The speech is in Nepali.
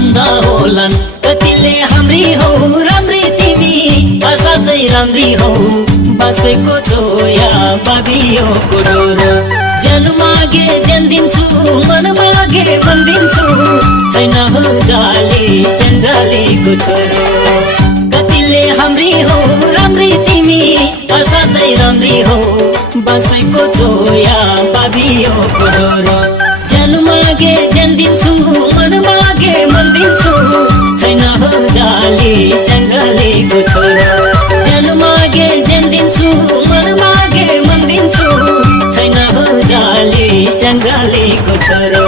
भन्दा होलान् कतिले हाम्री हौ राम्री तिमी असाध्यै राम्री हौ बसेको छोया बाबियोको डोरो ज्यान मागे ज्यान दिन्छु मन मागे मन दिन्छु छैन हो जाली स्याङ्जालीको छोरो कतिले हाम्री हौ राम्री तिमी असाध्यै राम्री हौ बसेको छोया बाबियोको डोरो ज्यान मागे ज्यान दिन्छु मन मागे मन दिन्छु छैन हो जाली स्याङ्जालीको छोरो ज्यान मागे ज्यान दिन्छु मन मागे मन दिन्छु छैन हो जाली स्याङ्जालीको छोरो